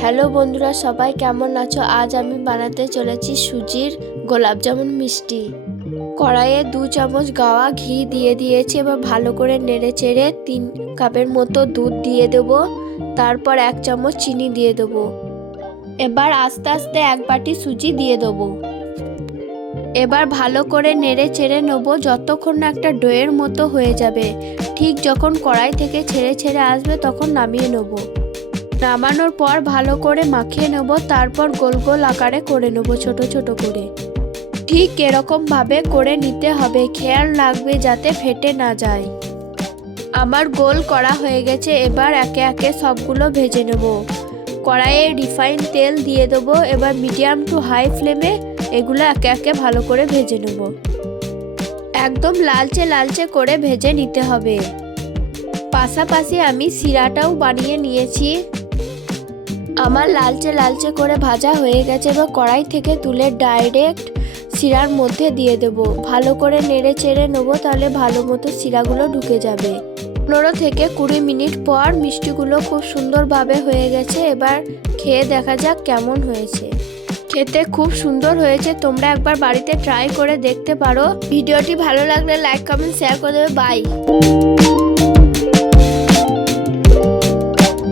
Hello বন্ধুরা, সবাই কেমন আছো? আজ আমি বানাতে চলেছি সুজির গোলাপ জামুন মিষ্টি। কড়াইয়ে 2 চামচ গাওয়া ঘি দিয়ে দিয়েছি। এবার ভালো করে নেড়ে চেড়ে 3 কাপের মতো দুধ দিয়ে দেব। তারপর 1 চামচ চিনি দিয়ে দেব। এবার আস্তে আস্তে 1 বাটি সুজি দিয়ে দেব। এবার ভালো করে নেড়ে চেড়ে নেব যতক্ষণ না একটা ডোয়ের মতো হয়ে যাবে। ঠিক যখন কড়াই থেকে ছেড়ে ছেড়ে আসবে তখন নামিয়ে নেব। নামানোর পর ভালো করে মাখিয়ে নেব। তারপর গোল গোল আকারে করে নেব, ছোট ছোট করে। ঠিক এরকম ভাবে করে নিতে হবে, খেয়াল রাখবে যাতে ফেটে না যায়। আমার গোল করা হয়ে গেছে। এবার একে একে সবগুলো ভেজে নেব। কড়াইয়ে রিফাইন তেল দিয়ে দেবো। এবার মিডিয়াম টু হাই ফ্লেমে এগুলো একে একে ভালো করে ভেজে নেব। একদম লালচে লালচে করে ভেজে নিতে হবে। পাশাপাশি আমি শিরাটাও বানিয়ে নিয়েছি। আমার লালচে লালচে করে ভাজা হয়ে গেছে। এবার কড়াই থেকে তুলে ডাইরেক্ট শিরার মধ্যে দিয়ে দেব। ভালো করে নেড়ে চেড়ে নেবো, তাহলে ভালো মতো শিরাগুলো ঢুকে যাবে। 15 থেকে 20 মিনিট পর মিষ্টিগুলো খুব সুন্দরভাবে হয়ে গেছে। এবার খেয়ে দেখা যাক কেমন হয়েছে। খেতে খুব সুন্দর হয়েছে, তোমরা একবার বাড়িতে ট্রাই করে দেখতে পারো। ভিডিওটি ভালো লাগলে লাইক কমেন্ট শেয়ার করে দেবে। বাই।